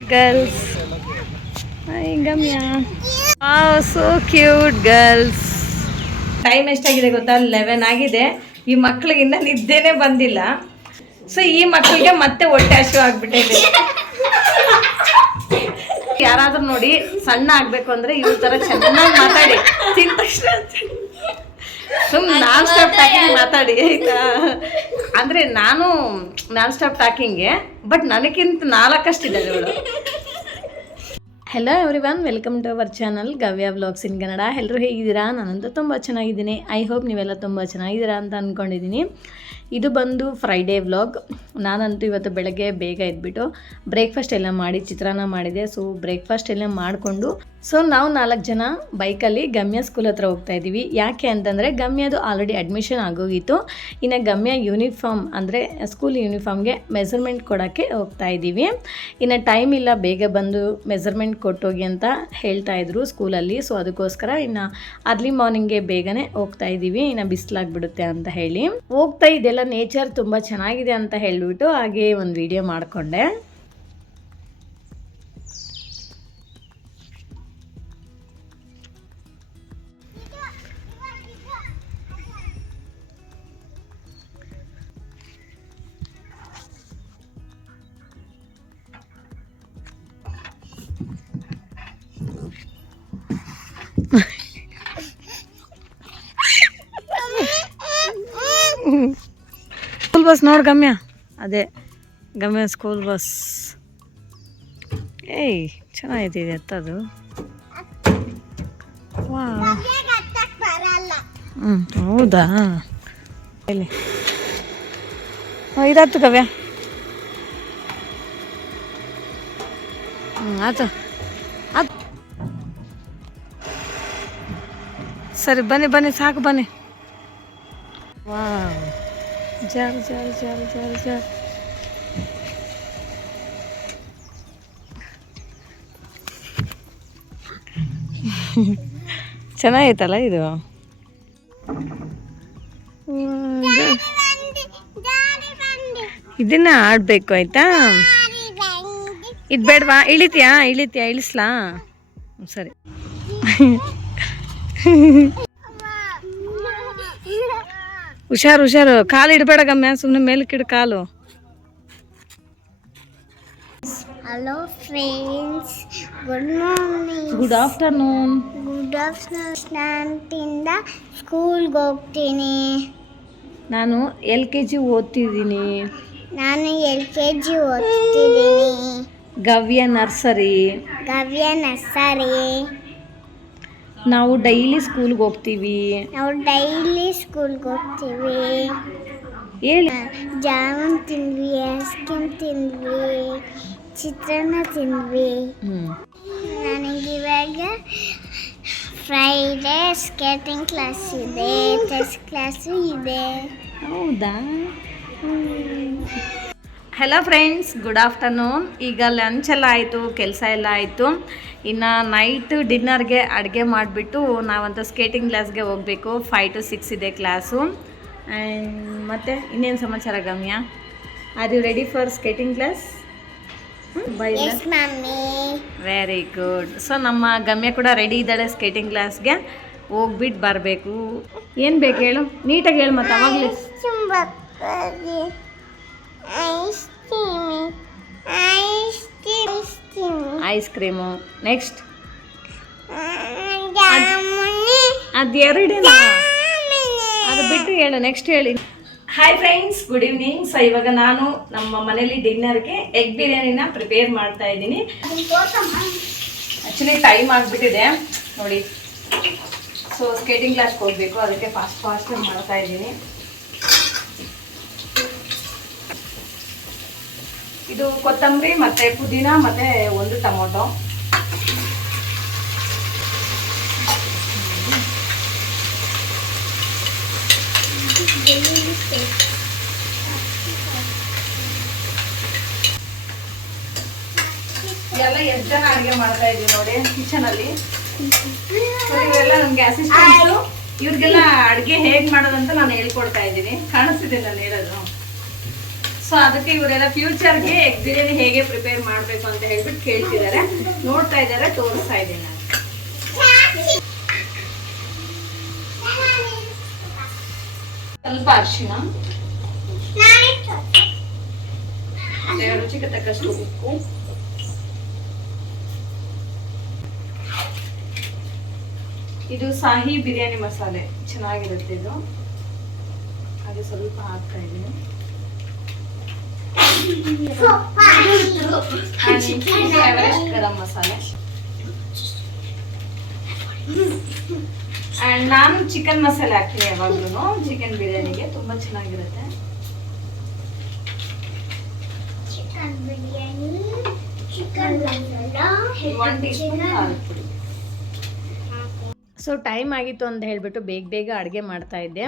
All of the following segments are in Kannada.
Girls. Hi, Gamya. Wow, so cute girls. Time ಎಷ್ಟಾಗಿದೆ ಗೊತ್ತಾ? 11 ಆಗಿದೆ. ಈ ಮಕ್ಕಳಿಗಿಂತ ನಿದ್ದೆನೇ ಬಂದಿಲ್ಲ. ಸೊ ಈ ಮಕ್ಕಳಿಗೆ ಮತ್ತೆ ಹೊಟ್ಟೆ ಹಸಿವು ಆಗ್ಬಿಟ್ಟಿದೆ. ಯಾರಾದ್ರೂ ನೋಡಿ ಸಣ್ಣ ಆಗ್ಬೇಕು ಅಂದ್ರೆ ಇವ್ರ ತರ ಚೆನ್ನಾಗಿ ಮಾತಾಡಿ ತಿಂದ ತಕ್ಷಣ ಸುಮ್ಮನೆ ನಾನ್ ಸ್ಟಾಪ್ ಟಾಕಿಂಗ್ ಮಾತಾಡಿ ಆಯ್ತಾ. ಅಂದ್ರೆ ನಾನು ನಾನ್ ಸ್ಟಾಪ್ ಟಾಕಿಂಗ್ಗೆ, ಬಟ್ ನನಗಿಂತ 4 ಅಷ್ಟಿದೆ ಇವಳು. Hello everyone, welcome to our channel Gavya vlogs in Kannada. ಎಲ್ಲರೂ ಹೇಗಿದ್ದೀರಾ? ನಾನಂತೂ ತುಂಬ ಚೆನ್ನಾಗಿದ್ದೀನಿ. ಐ ಹೋಪ್ ನೀವೆಲ್ಲ ತುಂಬ ಚೆನ್ನಾಗಿದ್ದೀರಾ ಅಂತ ಅಂದ್ಕೊಂಡಿದ್ದೀನಿ. ಇದು ಬಂದು ಫ್ರೈಡೇ ವ್ಲಾಗ್. ನಾನಂತೂ ಇವತ್ತು ಬೆಳಗ್ಗೆ ಬೇಗ ಎದ್ಬಿಟ್ಟು ಬ್ರೇಕ್ಫಾಸ್ಟ್ ಎಲ್ಲ ಮಾಡಿ ಚಿತ್ರಾನ್ನ ಮಾಡಿದೆ. ಸೊ ಬ್ರೇಕ್ಫಾಸ್ಟ್ ಎಲ್ಲ ಮಾಡಿಕೊಂಡು ನಾವು 4 ಜನ ಬೈಕಲ್ಲಿ ಗಮ್ಯ ಸ್ಕೂಲ್ ಹತ್ರ ಹೋಗ್ತಾ ಇದ್ದೀವಿ. ಯಾಕೆ ಅಂತಂದರೆ ಗಮ್ಯದು ಆಲ್ರೆಡಿ ಅಡ್ಮಿಷನ್ ಆಗೋಗಿತ್ತು. ಇನ್ನು ಗಮ್ಯ ಯೂನಿಫಾರ್ಮ್ ಅಂದರೆ ಸ್ಕೂಲ್ ಯೂನಿಫಾರ್ಮ್ಗೆ ಮೆಸರ್ಮೆಂಟ್ ಕೊಡೋಕ್ಕೆ ಹೋಗ್ತಾ ಇದ್ದೀವಿ. ಇನ್ನು ಟೈಮ್ ಇಲ್ಲ, ಬೇಗ ಬಂದು ಮೆಸರ್ಮೆಂಟ್ ಕೊಟ್ಟೋಗಿ ಅಂತ ಹೇಳ್ತಾ ಇದ್ರು ಸ್ಕೂಲಲ್ಲಿ. ಸೊ ಅದಕ್ಕೋಸ್ಕರ ಇನ್ನು ಅರ್ಲಿ ಮಾರ್ನಿಂಗ್ಗೆ ಬೇಗನೆ ಹೋಗ್ತಾ ಇದ್ದೀವಿ, ಇನ್ನು ಬಿಸಿಲಾಗ್ಬಿಡುತ್ತೆ ಅಂತ ಹೇಳಿ ಹೋಗ್ತಾ ಇದೆಲ್ಲ. ನೇಚರ್ ತುಂಬ ಚೆನ್ನಾಗಿದೆ ಅಂತ ಹೇಳಿಬಿಟ್ಟು ಹಾಗೆ ಒಂದು ವಿಡಿಯೋ ಮಾಡಿಕೊಂಡೆ. ಸ್ಕೂಲ್ ಬಸ್ ನೋಡಿ ಗಮ್ಯ, ಅದೇ ಗಮ್ಯ ಸ್ಕೂಲ್ ಬಸ್. ಏಯ್ ಚೆನ್ನಾಗಿದೆ ಎತ್ತದು. ವಾ ಹೌದಾ, ಹೇಳಿ ಇದಾಯ್ತು ಗವ್ಯ. ಆಯ್ತು ಆಯ್ತು, ಸರಿ ಬನ್ನಿ ಬನ್ನಿ, ಸಾಕು ಬನ್ನಿ. ವಾ ಜಾರ್ ಜಾರ್ ಜಾರ್ ಜಾರ್ ಜಾರ್. ಚೆನ್ನಾಗೈತಲ್ಲ ಇದು. ಇದನ್ನ ಆಡ್ಬೇಕು ಆಯ್ತಾ. ಇದು ಬೇಡವಾ? ಇಳಿತೀಯಾ ಇಳಿಸ್ಲಾ? ಸರಿ. ಹುಷಾರು, ಕಾಲು ಇಡಬೇಡ ಗಮ್ಯ, ಸುಮ್ಮನೆ ಮೇಲಕ್ಕಿಡು ಕಾಲು. Hello friends, good morning. Good afternoon. ಸ್ನಾನದಿಂದ ಸ್ಕೂಲ್ಗೆ ಹೋಗ್ತೀನಿ. ನಾನು LKG ಓದ್ತಿದ್ದೀನಿ. ಗವ್ಯ ನರ್ಸರಿ. ನಾವು ಡೈಲಿ ಸ್ಕೂಲ್ಗೆ ಹೋಗ್ತೀವಿ. ಹೇಳಿ. ಜಾಮೂನ್ ತಿಂದ್ವಿ, ಐಸ್ ಕ್ರೀಮ್ ತಿಂದ್ವಿ, ಚಿತ್ರಾನ್ನ ತಿಂದ್ವಿ. ನನಗಿವಾಗ ಫ್ರೈಡೇ ಸ್ಕೇಟಿಂಗ್ ಕ್ಲಾಸ್ ಇದೆ, ಚೆಸ್ ಕ್ಲಾಸು ಇದೆ. ಹೌದಾ? Hello friends, good afternoon. ಈಗ ಲಂಚ್ ಎಲ್ಲ ಆಯಿತು, ಕೆಲಸ ಎಲ್ಲ ಆಯಿತು. ಇನ್ನು ನೈಟ್ ಡಿನ್ನರ್ಗೆ ಅಡುಗೆ ಮಾಡಿಬಿಟ್ಟು ನಾವಂತೂ ಸ್ಕೇಟಿಂಗ್ ಕ್ಲಾಸ್ಗೆ ಹೋಗಬೇಕು. 5 to 6 ಇದೆ ಕ್ಲಾಸು. ಆ್ಯಂಡ್ ಮತ್ತು ಇನ್ನೇನು ಸಮಾಚಾರ Gamya? Are you ready for skating class? Yes, mommy. Very good. So ನಮ್ಮ ಗಮ್ಯ ಕೂಡ ರೆಡಿ ಇದ್ದಾಳೆ ಸ್ಕೇಟಿಂಗ್ ಕ್ಲಾಸ್ಗೆ ಹೋಗ್ಬಿಟ್ಟು ಬರಬೇಕು. ಏನು ಬೇಕು ಹೇಳು, ನೀಟಾಗಿ ಹೇಳು. ಮತ್ತು ಅವಾಗಲೇ ಐಸ್ ಕ್ರೀಮು, ನೆಕ್ಸ್ಟ್ ಅದು ಎರಡೇನಾ? ಅದು ಬಿಟ್ಟು ಹೇಳು, ನೆಕ್ಸ್ಟ್ ಹೇಳಿ. Hi friends, good evening. So ಇವಾಗ ನಾನು ನಮ್ಮ ಮನೇಲಿ ಡಿನ್ನರ್ಗೆ ಎಗ್ ಬಿರಿಯಾನಿನ ಪ್ರಿಪೇರ್ ಮಾಡ್ತಾ ಇದ್ದೀನಿ. ಆ್ಯಕ್ಚುಲಿ ಟೈಮ್ ಆಗಿಬಿಟ್ಟಿದೆ ನೋಡಿ. ಸೊ ಸ್ಕೇಟಿಂಗ್ ಕ್ಲಾಸ್ಗೆ ಹೋಗಬೇಕು, ಅದಕ್ಕೆ ಫಾಸ್ಟ್ ಮಾಡ್ತಾ ಇದ್ದೀನಿ. ಇದು ಕೊತ್ತಂಬರಿ ಮತ್ತು ಪುದೀನ ಮತ್ತು 1 ಟೊಮೊಟೊ. ಎಲ್ಲ ಎಷ್ಟು ಜನ ಅಡುಗೆ ಮಾಡ್ತಾ ಇದ್ದೀವಿ ನೋಡಿ ಕಿಚನಲ್ಲಿ. ಇವರೆಲ್ಲ ನನಗೆ ಅಸಿಸ್ಟೆಂಟ್ಸು. ಇವ್ರಿಗೆಲ್ಲ ಅಡುಗೆ ಹೇಗೆ ಮಾಡೋದಂತ ನಾನು ಹೇಳ್ಕೊಡ್ತಾ ಇದ್ದೀನಿ. ಕಾಣಿಸ್ತಿದೆ ನಾನು ಹೇಳೋದು. ಸೊ ಅದಕ್ಕೆ ಇವರೆಲ್ಲ ಫ್ಯೂಚರ್ಗೆ ಎಗ್ ಬಿರಿಯಾನಿ ಹೇಗೆ ಪ್ರಿಪೇರ್ ಮಾಡಬೇಕು ಅಂತ ಹೇಳ್ಬಿಟ್ಟು ಕೇಳ್ತಿದ್ದಾರೆ. ನೋಡ್ತಾ ಇದ್ದಾರೆ, ತೋರಿಸ್ತಾ ಇದ್ದೀನಿ ನಾನು. ಸ್ವಲ್ಪ ಅರಿಶಿನ, ರುಚಿಗೆ ತಕ್ಕಷ್ಟು ಉಪ್ಪು, ಇದು ಸಾಹಿ ಬಿರಿಯಾನಿ ಮಸಾಲೆ ಚೆನ್ನಾಗಿರುತ್ತೆ ಇದು, ಹಾಗೆ ಸ್ವಲ್ಪ ಹಾಕ್ತಾ ಇದ್ದೀನಿ. ಗರಂ ಮಸಾಲೆ. ಅಂಡ್ ನಾನು ಚಿಕನ್ ಮಸಾಲೆ ಹಾಕ್ತೀನಿ ಯಾವಾಗ್ಲೂ ಚಿಕನ್ ಬಿರಿಯಾನಿಗೆ, ತುಂಬಾ ಚೆನ್ನಾಗಿರುತ್ತೆ. ಒನ್ ಟೀ ಸ್ಪೂನ್ ಖಾರದ ಪುಡಿ. ಸೊ ಟೈಮ್ ಆಗಿತ್ತು ಅಂತ ಹೇಳಿಬಿಟ್ಟು ಬೇಗ ಅಡುಗೆ ಮಾಡ್ತಾ ಇದ್ದೆ.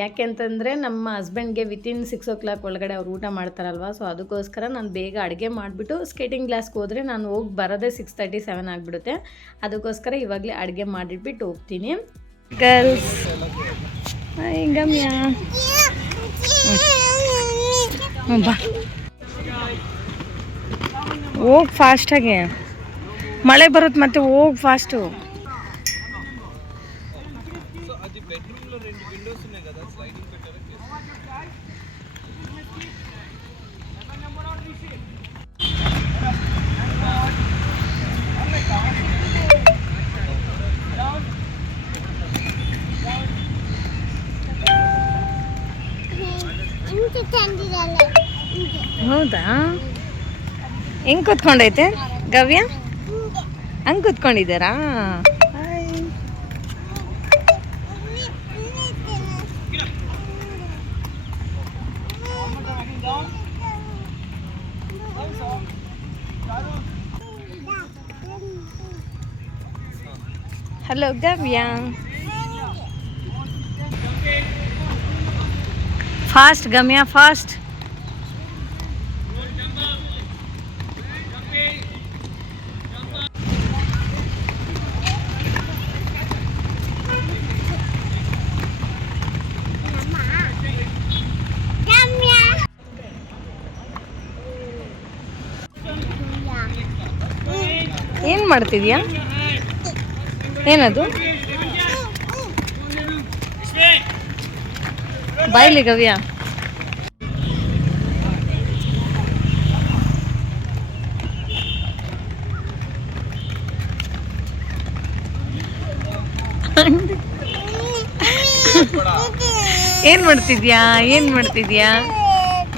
ಯಾಕೆ ಅಂತಂದರೆ ನಮ್ಮ ಹಸ್ಬೆಂಡ್ಗೆ ವಿತಿನ್ 6 o'clock ಒಳಗಡೆ ಅವ್ರು ಊಟ ಮಾಡ್ತಾರಲ್ವ. ಸೊ ಅದಕ್ಕೋಸ್ಕರ ನಾನು ಬೇಗ ಅಡುಗೆ ಮಾಡಿಬಿಟ್ಟು ಸ್ಕೇಟಿಂಗ್ ಕ್ಲಾಸ್ಗೆ ಹೋದರೆ ನಾನು ಹೋಗಿ ಬರೋದೇ 6:37 ಆಗಿಬಿಡುತ್ತೆ. ಅದಕ್ಕೋಸ್ಕರ ಇವಾಗಲೇ ಅಡುಗೆ ಮಾಡಿಟ್ಬಿಟ್ಟು ಹೋಗ್ತೀನಿ. ಗರ್ಲ್ಸ್ ಗಮ್ಯ ಬಾ, ಹೋಗಿ ಫಾಸ್ಟಾಗೆ, ಮಳೆ ಬರುತ್ತೆ ಮತ್ತೆ, ಹೋಗಿ ಫಾಸ್ಟು. ಹೌದಾ, ಹೆಂಗ್ ಕೂತ್ಕೊಂಡೈತೆ ಗವ್ಯ? ಹಂಗೆ ಕೂತ್ಕೊಂಡಿದ್ದಾರಾ? Hello Gavya, fast Gamya fast. ಏನು ಮಾಡ್ತಿದ್ಯಾ? ಏನದು? ಬಾಯ್ಲಿ ಗವ್ಯ. ಏನ್ ಮಾಡ್ತಿದ್ಯಾ?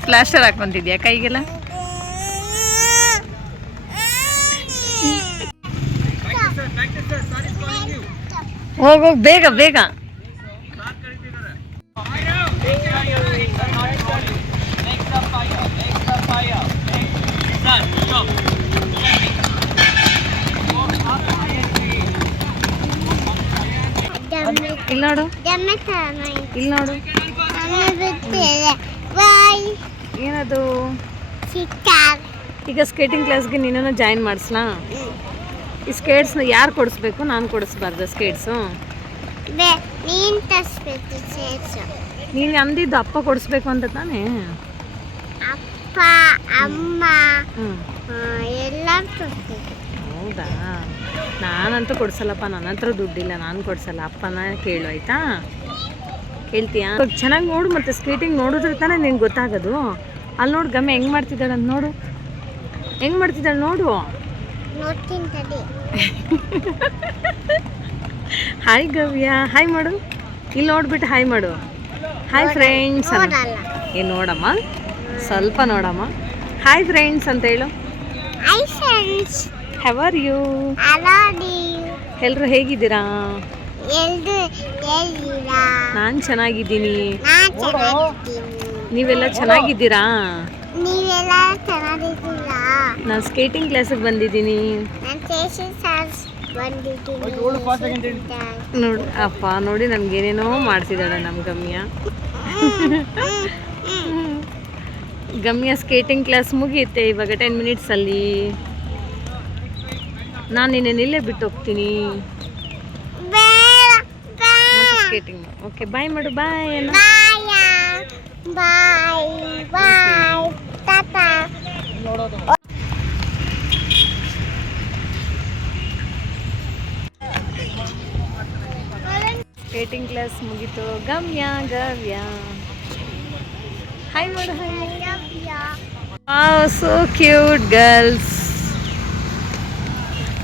ಪ್ಲಾಸ್ಟರ್ ಹಾಕೊಂತಿದ್ಯಾ ಕೈಗೆಲ್ಲ? ಹೋಗೋಗ್ ಬೇಗ. ಇಲ್ಲಿ ನೋಡು. ಏನದು? ಈಗ ಸ್ಕೇಟಿಂಗ್ ಕ್ಲಾಸ್ಗೆ ನೀನನ್ನು ಜಾಯಿನ್ ಮಾಡಿಸ್ಲಾ? ಈ ಸ್ಕೇಟ್ಸ್ನ ಯಾರು ಕೊಡಿಸ್ಬೇಕು? ನಾನು ಕೊಡಿಸ್ಬಾರ್ದು ಸ್ಕೇಟ್ಸು? ನೀನು ಅಂದಿದ್ದು ಅಪ್ಪ ಕೊಡಿಸ್ಬೇಕು ಅಂತ ತಾನೇ? ಅಪ್ಪ ಅಮ್ಮ ಎಲ್ಲ. ಹೌದಾ? ನಾನಂತೂ ಕೊಡ್ಸಲ್ಲಪ್ಪ, ನನ್ನ ಹತ್ರ ದುಡ್ಡಿಲ್ಲ, ನಾನು ಕೊಡ್ಸಲ್ಲ. ಅಪ್ಪನ ಕೇಳು ಆಯ್ತಾ? ಕೇಳ್ತೀಯಾ? ಚೆನ್ನಾಗಿ ನೋಡು, ಮತ್ತೆ ಸ್ಕೇಟಿಂಗ್ ನೋಡಿದ್ರೆ ತಾನೇ ನಿನ್ಗೆ ಗೊತ್ತಾಗೋದು. ಅಲ್ಲಿ ನೋಡು ಗಮ್ಮೆ ಹೆಂಗೆ ಮಾಡ್ತಿದ್ದಾಳೆ ಅಂತ ನೋಡು, ಹೆಂಗೆ ಮಾಡ್ತಿದ್ದಾಳೆ ನೋಡು. ಹಾಯ್ ಗವ್ಯ, ಹಾಯ್ ಮಾಡು. ಇಲ್ಲಿ ನೋಡ್ಬಿಟ್ಟು ಹಾಯ್ ಮಾಡು. Hi friends. ಏನು ನೋಡಮ್ಮ, ಸ್ವಲ್ಪ ನೋಡಮ್ಮ. ಹಾಯ್ ಫ್ರೆಂಡ್ಸ್ ಅಂತ ಹೇಳು. Hi friends. How are you? ಎಲ್ಲರೂ ಹೇಗಿದ್ದೀರಾ? ನಾನು ಚೆನ್ನಾಗಿದ್ದೀನಿ. ನೀವೆಲ್ಲ ಚೆನ್ನಾಗಿದ್ದೀರಾ? ನಾನು ಸ್ಕೇಟಿಂಗ್ ಕ್ಲಾಸಿಗೆ ಬಂದಿದ್ದೀನಿ. ನೋಡಿ ಅಪ್ಪ, ನೋಡಿ ನಮ್ಗೇನೇನೋ ಮಾಡ್ತಿದ್ದಾಳೆ ನಮ್ಮ ಗಮ್ಯ ಸ್ಕೇಟಿಂಗ್ ಕ್ಲಾಸ್ ಮುಗಿಯುತ್ತೆ ಇವಾಗ 10 minutesಲ್ಲಿ. ನಾನು ನಿನ್ನೆ ಬಿಟ್ಟು ಹೋಗ್ತೀನಿ ಸ್ಕೇಟಿಂಗ್. ಓಕೆ ಬಾಯ್ ಮಾಡು. Bye bye bye tata. Skating class ಮುಗೀತು. ಗಮ್ಯ ಗವ್ಯ ಹಾಯ್ ಮಾಡು ಹಾಯ್. So cute girls.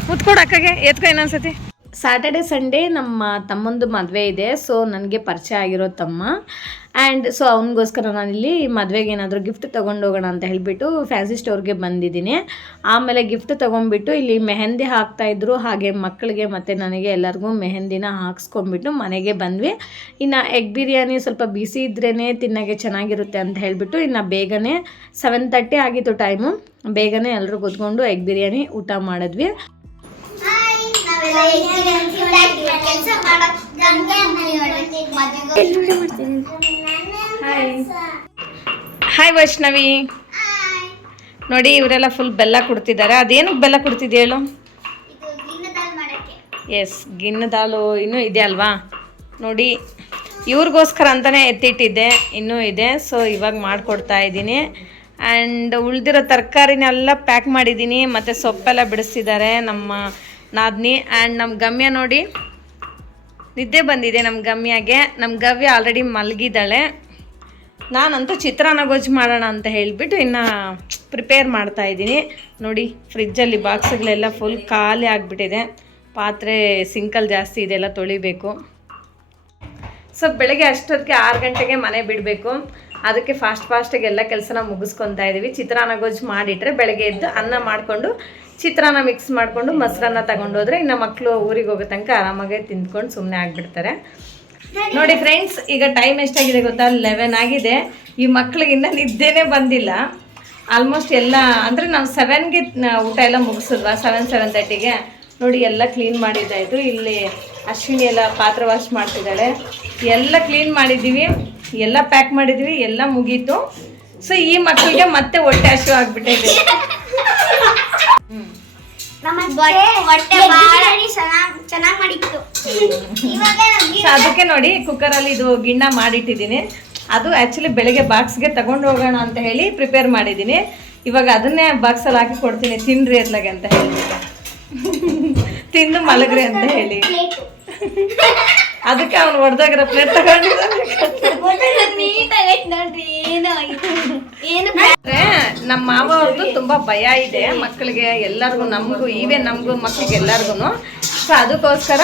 ಮುತ್ಕೊಡು ಅಕ್ಕಗೆ, ಎತ್ಕೊ ಇನ್ನೊಂದ್ಸತಿ. ಸ್ಯಾಟರ್ಡೆ ಸಂಡೇ ನಮ್ಮ ತಮ್ಮಂದು ಮದುವೆ ಇದೆ. ಸೊ ನನಗೆ ಪರಿಚಯ ಆಗಿರೋ ತಮ್ಮ ಆ್ಯಂಡ್ ಸೊ ಅವನಿಗೋಸ್ಕರ ನಾನಿಲ್ಲಿ ಮದುವೆಗೆ ಏನಾದರೂ ಗಿಫ್ಟ್ ತೊಗೊಂಡೋಗೋಣ ಅಂತ ಹೇಳಿಬಿಟ್ಟು ಫ್ಯಾನ್ಸಿ ಸ್ಟೋರ್ಗೆ ಬಂದಿದ್ದೀನಿ. ಆಮೇಲೆ ಗಿಫ್ಟ್ ತೊಗೊಂಡ್ಬಿಟ್ಟು ಇಲ್ಲಿ ಮೆಹಂದಿ ಹಾಕ್ತಾಯಿದ್ರು, ಹಾಗೆ ಮಕ್ಕಳಿಗೆ ಮತ್ತು ನನಗೆ ಎಲ್ಲರಿಗೂ ಮೆಹಂದಿನ ಹಾಕ್ಸ್ಕೊಂಡ್ಬಿಟ್ಟು ಮನೆಗೆ ಬಂದ್ವಿ. ಇನ್ನು ಎಗ್ ಬಿರಿಯಾನಿ ಸ್ವಲ್ಪ ಬಿಸಿ ಇದ್ರೇ ತಿನ್ನೋಕ್ಕೆ ಚೆನ್ನಾಗಿರುತ್ತೆ ಅಂತ ಹೇಳಿಬಿಟ್ಟು ಇನ್ನು ಬೇಗನೆ 7:30 ಆಗಿತ್ತು ಟೈಮು. ಬೇಗನೆ ಎಲ್ಲರೂ ಕೂತ್ಕೊಂಡು ಎಗ್ ಬಿರಿಯಾನಿ ಊಟ ಮಾಡಿದ್ವಿ. ಹಾಯ್ ವೈಷ್ಣವಿ. ನೋಡಿ ಇವರೆಲ್ಲ ಫುಲ್ ಬೆಲ್ಲ ಕೊಡ್ತಿದ್ದಾರೆ. ಅದೇನಕ್ಕೆ ಬೆಲ್ಲ ಕೊಡ್ತಿದ್ದೆ ಹೇಳು? ಎಸ್, ಗಿಣ್ಣು ದಾಲು ಇನ್ನೂ ಇದೆ ಅಲ್ವಾ? ನೋಡಿ ಇವ್ರಿಗೋಸ್ಕರ ಅಂತಲೇ ಎತ್ತಿಟ್ಟಿದ್ದೆ, ಇನ್ನೂ ಇದೆ. ಸೊ ಇವಾಗ ಮಾಡಿಕೊಡ್ತಾ ಇದ್ದೀನಿ. ಆ್ಯಂಡ್ ಉಳಿದಿರೋ ತರಕಾರಿನೆಲ್ಲ ಪ್ಯಾಕ್ ಮಾಡಿದ್ದೀನಿ, ಮತ್ತು ಸೊಪ್ಪೆಲ್ಲ ಬಿಡಿಸ್ತಿದ್ದಾರೆ ನಮ್ಮ ನಾದ್ನಿ. ಆ್ಯಂಡ್ ನಮ್ಮ ಗಮ್ಯ ನೋಡಿ ನಿದ್ದೆ ಬಂದಿದೆ ನಮ್ಮ ಗಮ್ಯಾಗೆ. ನಮ್ಮ ಗವ್ಯ ಆಲ್ರೆಡಿ ಮಲಗಿದ್ದಾಳೆ. ನಾನಂತೂ ಚಿತ್ರಾನ್ನ ಗೊಜ್ಜು ಮಾಡೋಣ ಅಂತ ಹೇಳಿಬಿಟ್ಟು ಇನ್ನು ಪ್ರಿಪೇರ್ ಮಾಡ್ತಾಯಿದ್ದೀನಿ. ನೋಡಿ ಫ್ರಿಜ್ಜಲ್ಲಿ ಬಾಕ್ಸ್ಗಳೆಲ್ಲ ಫುಲ್ ಖಾಲಿ ಆಗಿಬಿಟ್ಟಿದೆ. ಪಾತ್ರೆ ಸಿಂಕಲ್ಲಿ ಜಾಸ್ತಿ ಇದೆಲ್ಲ ತೊಳಿಬೇಕು. ಸೊ ಬೆಳಗ್ಗೆ ಅಷ್ಟೊತ್ತಿಗೆ 6 ಗಂಟೆಗೆ ಮನೆ ಬಿಡಬೇಕು. ಅದಕ್ಕೆ ಫಾಸ್ಟಾಗಿ ಎಲ್ಲ ಕೆಲಸನ ಮುಗಿಸ್ಕೊತಾ ಇದ್ದೀವಿ. ಚಿತ್ರಾನ್ನ ಗೊಜ್ಜು ಮಾಡಿಟ್ರೆ ಬೆಳಗ್ಗೆ ಎದ್ದು ಅನ್ನ ಮಾಡಿಕೊಂಡು ಚಿತ್ರಾನ್ನ ಮಿಕ್ಸ್ ಮಾಡಿಕೊಂಡು ಮೊಸರನ್ನ ತಗೊಂಡೋದ್ರೆ ಇನ್ನು ಮಕ್ಕಳು ಊರಿಗೆ ಹೋಗೋ ತನಕ ಆರಾಮಾಗಿ ತಿಂದ್ಕೊಂಡು ಸುಮ್ಮನೆ ಆಗಿಬಿಡ್ತಾರೆ. ನೋಡಿ ಫ್ರೆಂಡ್ಸ್, ಈಗ ಟೈಮ್ ಎಷ್ಟಾಗಿದೆ ಗೊತ್ತಾ? 11 ಆಗಿದೆ. ಈ ಮಕ್ಕಳಿಗಿನ್ನ ನಿದ್ದೆನೇ ಬಂದಿಲ್ಲ. ಆಲ್ಮೋಸ್ಟ್ ಎಲ್ಲ ಅಂದರೆ ನಾವು 7ಗೆ ಊಟ ಎಲ್ಲ ಮುಗಿಸಿದ್ವಾ, 7:30ಗೆ. ನೋಡಿ ಎಲ್ಲ ಕ್ಲೀನ್ ಮಾಡಿದ್ದಾಯಿತು. ಇಲ್ಲಿ ಅಶ್ವಿನಿ ಎಲ್ಲ ಪಾತ್ರೆ ವಾಶ್ ಮಾಡ್ತಿದ್ದಾಳೆ. ಎಲ್ಲ ಕ್ಲೀನ್ ಮಾಡಿದ್ದೀವಿ, ಎಲ್ಲ ಪ್ಯಾಕ್ ಮಾಡಿದ್ವಿ, ಎಲ್ಲ ಮುಗೀತು. ಸೊ ಈ ಮಕ್ಕಳಿಗೆ ಮತ್ತೆ ಹೊಟ್ಟೆ ಹಸಿವು ಆಗಿಬಿಟ್ಟಿದೆ. ಅದಕ್ಕೆ ನೋಡಿ ಕುಕ್ಕರಲ್ಲಿ ಇದು ಗಿಣ್ಣ ಮಾಡಿಟ್ಟಿದ್ದೀನಿ. ಅದು ಆ್ಯಕ್ಚುಲಿ ಬೆಳಗ್ಗೆ ಬಾಕ್ಸ್ಗೆ ತಗೊಂಡು ಹೋಗೋಣ ಅಂತ ಹೇಳಿ ಪ್ರಿಪೇರ್ ಮಾಡಿದ್ದೀನಿ. ಇವಾಗ ಅದನ್ನೇ ಬಾಕ್ಸಲ್ಲಿ ಹಾಕಿ ಕೊಡ್ತೀನಿ, ತಿನ್ರಿ ಎತ್ಲಾಗೆ ಅಂತ ಹೇಳಿ, ತಿಂದು ಮಲಗ್ರಿ ಅಂತ ಹೇಳಿ. ಅದಕ್ಕೆ ಅವ್ನು ಹೊಡೆದಾಗಿರೋ ಪ್ಲೇಟ್ ತಗೊಂಡಿದ್ದಾನೆ. ನಮ್ಮ ಮಾವ ಅವ್ರದ್ದು ತುಂಬಾ ಭಯ ಇದೆ ಮಕ್ಕಳಿಗೆ, ಎಲ್ಲರಿಗೂ, ನಮಗೂ, ಈವನ್ ನಮಗೂ ಮಕ್ಕಳಿಗೆ ಎಲ್ಲರಿಗೂ. ಸೊ ಅದಕ್ಕೋಸ್ಕರ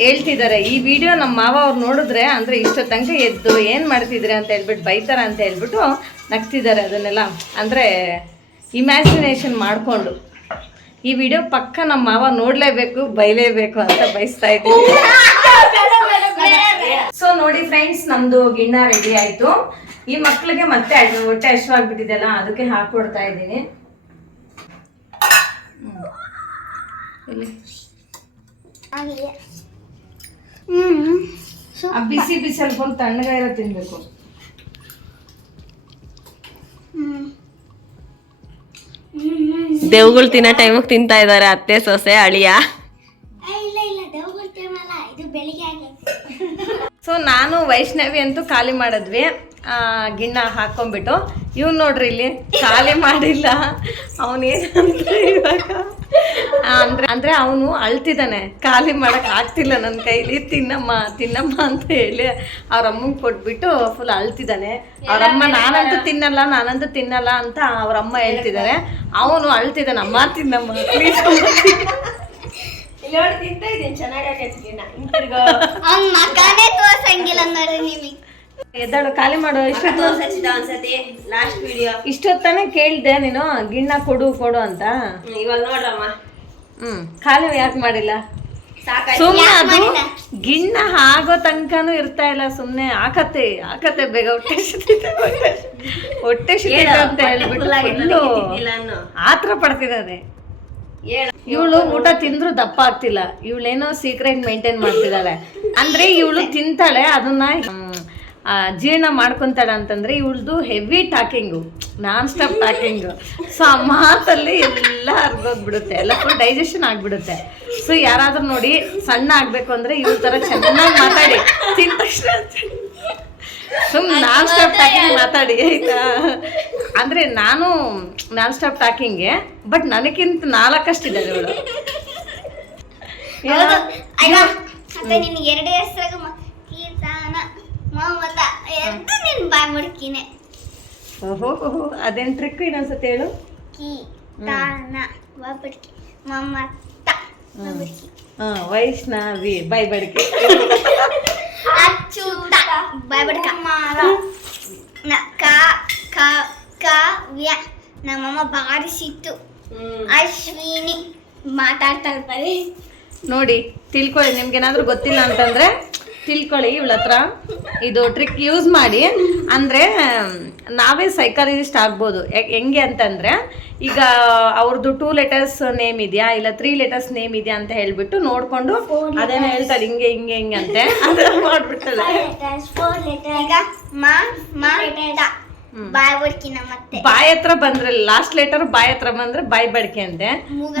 ಹೇಳ್ತಿದ್ದಾರೆ. ಈ ವಿಡಿಯೋ ನಮ್ಮ ಮಾವ ಅವ್ರು ನೋಡಿದ್ರೆ ಅಂದರೆ ಇಷ್ಟೋ ತನಕ ಎದ್ದು ಏನು ಮಾಡ್ತಿದ್ರೆ ಅಂತ ಹೇಳ್ಬಿಟ್ಟು ಬೈತಾರ ಅಂತ ಹೇಳ್ಬಿಟ್ಟು ನಗ್ತಿದ್ದಾರೆ. ಅದನ್ನೆಲ್ಲ ಅಂದರೆ ಇಮ್ಯಾಜಿನೇಷನ್ ಮಾಡಿಕೊಂಡು ಈ ವಿಡಿಯೋ ಪಕ್ಕ ನಮ್ಮ ಮಾವ ನೋಡಲೇಬೇಕು, ಬೈಲೇಬೇಕು ಅಂತ ಬಯಸ್ತಾ ಇದ್ದೀನಿ. ಸೊ ನೋಡಿ ಫ್ರೆಂಡ್ಸ್, ನಮ್ಮದು ಗಿಣ್ಣ ರೆಡಿ ಆಯಿತು. ಈ ಮಕ್ಕಳಿಗೆ ಮತ್ತೆ ಹೊಟ್ಟೆ ಹಸಿವಾಗ್ಬಿಟ್ಟಿದೆಲ್ಲ, ಅದಕ್ಕೆ ಹಾಕ್ಕೊಡ್ತಾ ಇದ್ದೀನಿ. ಬಿಸಿ ಬಿಸಿ ಫುಲ್ ತಣ್ಣಗಾಯಿರೋ ತಿನ್ಬೇಕು. ದೇವ್ಗಳು ತಿನ್ನೋ ಟೈಮಿಗೆ ತಿಂತಾ ಇದ್ದಾರೆ ಅತ್ತೆ ಸೊಸೆ ಅಳಿಯ. ಸೊ ನಾನು ವೈಷ್ಣವಿ ಅಂತೂ ಖಾಲಿ ಮಾಡಿದ್ವಿ ಗಿಣ್ಣ ಹಾಕೊಂಡ್ಬಿಟ್ಟು. ಇವ್ನು ನೋಡ್ರಿ ಇಲ್ಲಿ ಖಾಲಿ ಮಾಡಿಲ್ಲ. ಅವನೇನಂತ ಇವಾಗ ಅಂದರೆ ಅವನು ಅಳ್ತಿದ್ದಾನೆ, ಖಾಲಿ ಮಾಡೋಕೆ ಆಗ್ತಿಲ್ಲ ನನ್ನ ಕೈಲಿ, ತಿನ್ನಮ್ಮ ಅಂತ ಹೇಳಿ ಅವ್ರಮ್ಮಂಗೆ ಕೊಟ್ಬಿಟ್ಟು ಫುಲ್ ಅಳ್ತಿದ್ದಾನೆ. ಅವರಮ್ಮ ನಾನಂತೂ ತಿನ್ನಲ್ಲ ಅಂತ ಅವರಮ್ಮ ಹೇಳ್ತಿದ್ದಾರೆ. ಅವನು ಅಳ್ತಿದ್ದಾನೆ, ಅಮ್ಮ ತಿನ್ನಮ್ಮ ಪ್ಲೀಸ್. ಎದ್ದಾಳು, ಖಾಲಿ ಮಾಡು. ಇಷ್ಟೊತ್ತನೇ ಕೇಳ್ದೆ ನೀನು ಗಿಣ್ಣ ಕೊಡು ಅಂತ. ಇವಾಗ ನೋಡ್ರಮ್ಮ, ಖಾಲಿ ಯಾಕೆ ಮಾಡಿಲ್ಲ? ಸುಮ್ಮನೆ ಅದು ಗಿಣ್ಣ ಆಗೋ ತನಕನೂ ಇರ್ತಾ ಇಲ್ಲ, ಸುಮ್ಮನೆ ಹಾಕತ್ತೆ ಬೇಗ ಹೊಟ್ಟೆ ಶಿಟ್ಟಿದೆ ಅಂತ ಹೇಳ್ಬಿಟ್ಟು ಆತರ ಪಡ್ತಿದ್ದಾನೆ. ಇವಳು ಊಟ ತಿಂದ್ರು ದಪ್ಪ ಆಗ್ತಿಲ್ಲ. ಇವಳೇನೋ ಸೀಕ್ರೆಟ್ ಮೇಂಟೈನ್ ಮಾಡ್ತಿದ್ದಾಳೆ. ಅಂದ್ರೆ ಇವಳು ತಿಂತಾಳೆ, ಅದನ್ನ ಜೀರ್ಣ ಮಾಡ್ಕೊತಾಳೆ ಅಂತಂದ್ರೆ ಇವಳ್ದು heavy talking, non stop talking. So ಆ ಮಾತಲ್ಲಿ ಎಲ್ಲ ಹರ್ಗೋಗ್ಬಿಡುತ್ತೆ, ಎಲ್ಲ ಫುಲ್ ಡೈಜೆಷನ್ ಆಗ್ಬಿಡುತ್ತೆ. ಸೊ ಯಾರಾದ್ರೂ ನೋಡಿ ಸಣ್ಣ ಆಗ್ಬೇಕು ಅಂದ್ರೆ ಇವ್ರ ತರ ಚೆನ್ನಾಗಿ ಮಾತಾಡಿ, ತಿಂದ ತಕ್ಷಣ ನಾನ್ ಸ್ಟಾಪ್ ಟಾಕಿಂಗ್ ಮಾತಾಡಿ ಆಯ್ತಾ. ಅಂದ್ರೆ ನಾನು ನಾನ್ ಸ್ಟಾಪ್ ಟಾಕಿಂಗ್ಗೆ, ಬಟ್ ನನಗಿಂತ 4 ಇವಳು. ಮತ್ತೆ ನಿನ್ 2 ಹೆಸರಾಗ ಕೀರ್ತನ ಮಮತ ಎರಡು ನಿನ್ ಬಾಯ್ ಮುಡ್ಕಿನೇ. ಓಹೋ ಅದೇನ್ ಟ್ರಿಕ್, ಇನ್ನೊಂದ್ಸತಿ ಹೇಳು. ಕೀರ್ತನ ಬಾಬಡ್ಕಿ ಮಮತ ಬಾಬಡ್ಕಿ. ವೈಷ್ಣವಿ ಬಾಯ್ ಬಡ್ಕಿ. ಅಚ್ಚುತ ಬಾಯ್ ಬಡ್ಕ. ಕಾವ್ಯ ನಮ್ಮಮ್ಮ ಭಾರಿ ಸಿಟ್ಟು. ಅಶ್ವಿನಿ ಮಾತಾಡ್ತಾರೆ. ನೋಡಿ ತಿಳ್ಕೊಳ್ಳಿ, ನಿಮ್ಗೇನಾದ್ರೂ ಗೊತ್ತಿಲ್ಲ ಅಂತಂದ್ರೆ ತಿಳ್ಕೊಳ್ಳಿ. ಇವಳ ಹತ್ರ ಇದು ಟ್ರಿಕ್ ಯೂಸ್ ಮಾಡಿ. ಅಂದರೆ ನಾವೇ ಸೈಕಾಲಜಿಸ್ಟ್ ಆಗ್ಬೋದು. ಹೆಂಗೆ ಅಂತಂದರೆ, ಈಗ ಅವ್ರದ್ದು 2 letters ನೇಮ್ ಇದೆಯಾ ಇಲ್ಲ 3 letters ನೇಮ್ ಇದೆಯಾ ಅಂತ ಹೇಳ್ಬಿಟ್ಟು ನೋಡಿಕೊಂಡು ಅದೇನೋ ಹೇಳ್ತಾಳೆ ಹಿಂಗೆ ಹಿಂಗೆ ಹಿಂಗೆ ಅಂತೆ, ಅದನ್ನ ಮಾಡ್ಬಿಡ್ತಾಳೆ. ಬಾಯ್ ಹತ್ರ ಬಂದ್ರೆ ಲಾಸ್ಟ್ ಲೆಟರ್ ಬಾಯ್ ಹತ್ರ ಬಂದ್ರೆ ಬಾಯ್ ಬಡ್ಕೆ ಅಂತೆ,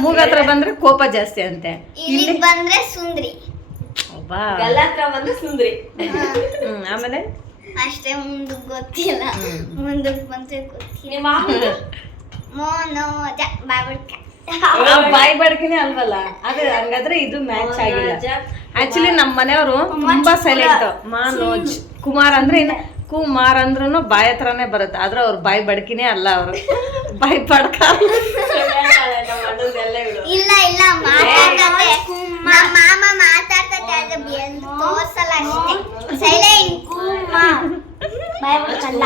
ಮೂಗ್ ಹತ್ರ ಬಂದ್ರೆ ಕೋಪ ಜಾಸ್ತಿ ಅಂತೆ. ಇಲ್ಲಿ ಬಂದ್ರೆ ಸುಂದ್ರಿ, ಗಲ್ಲ ಹತ್ರ ಬಂದ್ರೆ ಸುಂದ್ರಿ. ಆಮೇಲೆ ಅಷ್ಟೇ. ಮುಂದಕ್ಕೆ ಗೊತ್ತಿಲ್ಲ, ಮುಂದಕ್ಕೆ ಬಂದ್ರೆ ಗೊತ್ತಿಲ್ಲ. ಮೋನೋಜ ಬಾಯ್ ಬಡ್ಕೆ. ಬಾಯ್ ಬಡ್ಕಿನೇ ಅಲ್ವಲ್ಲ ಅದು. ಹಂಗಾದ್ರೆ ಇದು ಮ್ಯಾಚ್ ಆಗಿಲ್ಲ. ಆಕ್ಚುಲಿ ನಮ್ಮ ಮನೆಯವರು ತುಂಬಾ ಸೈಲೆಂಟ್. ಮಾನೋಜ್ ಕುಮಾರ್ ಅಂದ್ರೆ ಕುಮಾರ್ ಅಂದ್ರೂ ಬಾಯ್ ಹತ್ರನೇ ಬರುತ್ತೆ, ಆದ್ರೆ ಅವ್ರು ಬಾಯ್ ಬಡ್ಕಿನೇ ಅಲ್ಲ. ಅವರು ಬಾಯ್ ಬಡ್ಕ. ಇಲ್ಲ ಇಲ್ಲ ಮಾತಾಡ್ತಾರೆ, ಮಾಮ ಮಾತಾಡ್ತಾರೆ, ಅದು ತೋರ್ಸಲ್ಲ ಅಷ್ಟೇ. ಸೈಲೆಂಟ್ ಕುಮಾರ್ ಬಾಯ್ ಬಡ್ಕಲ್ಲ,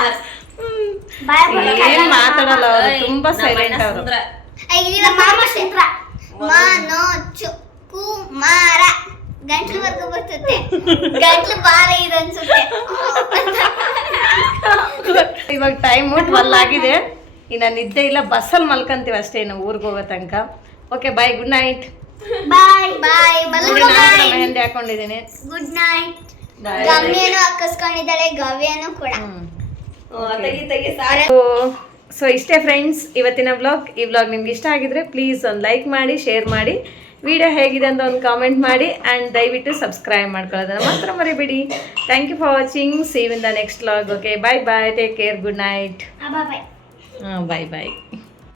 ಬಾಯ್ ಬಡ್ಕಲ್ಲ, ಏನ್ ಮಾತಾಡಲ್ಲ ಅವರು, ತುಂಬಾ ಸೈಲೆಂಟ್ ಅವರು. ಮಾಮ ಚಿತ್ರ ಮನೋಜ್ ಕುಮಾರ ಗಂಟ್ಲವರೆಗೂ ಬರ್ತದೆ, ಗಂಟ್ಲು ಭಾರ ಇದೆ ಅನ್ಸುತ್ತೆ. ಇವಾಗ ಟೈಮ್ 12 ಆಗಿದೆ. ಇನ್ನು ನಿದ್ದೆ ಇಲ್ಲ, ಬಸ್ಸಲ್ಲಿ ಮಲ್ಕೊಂತೀವಿ ಅಷ್ಟೇ ಇನ್ನು ಊರಿಗೆ ಹೋಗೋ ತನಕ. Okay bye, good night. Bye bye. Mehndi ಹಾಕೊಂಡಿದ್ದೀನಿ. Good night. ಗಮ್ಯನು ಹಾಕಿಸ್ಕೊಂಡಿದ್ದಾಳೆ, ಗವ್ಯನು ಕೂಡ. ಸೊ ಇಷ್ಟೇ ಫ್ರೆಂಡ್ಸ್ ಇವತ್ತಿನ ವ್ಲಾಗ್. ಈ ವ್ಲಾಗ್ ನಿಮ್ಗೆ ಇಷ್ಟ ಆಗಿದ್ರೆ ಪ್ಲೀಸ್ ಒಂದು ಲೈಕ್ ಮಾಡಿ, ಶೇರ್ ಮಾಡಿ, ವಿಡಿಯೋ ಹೇಗಿದೆ ಅಂತ ಒಂದು ಕಾಮೆಂಟ್ ಮಾಡಿ, ಆ್ಯಂಡ್ ದಯವಿಟ್ಟು ಸಬ್ಸ್ಕ್ರೈಬ್ ಮಾಡ್ಕೊಳ್ಳೋದನ್ನ ಮಾತ್ರ ಮರಿಬೇಡಿ. Thank you for watching. See you in the next vlog. Okay bye bye, take care, good night. Bye bye. Bye bye.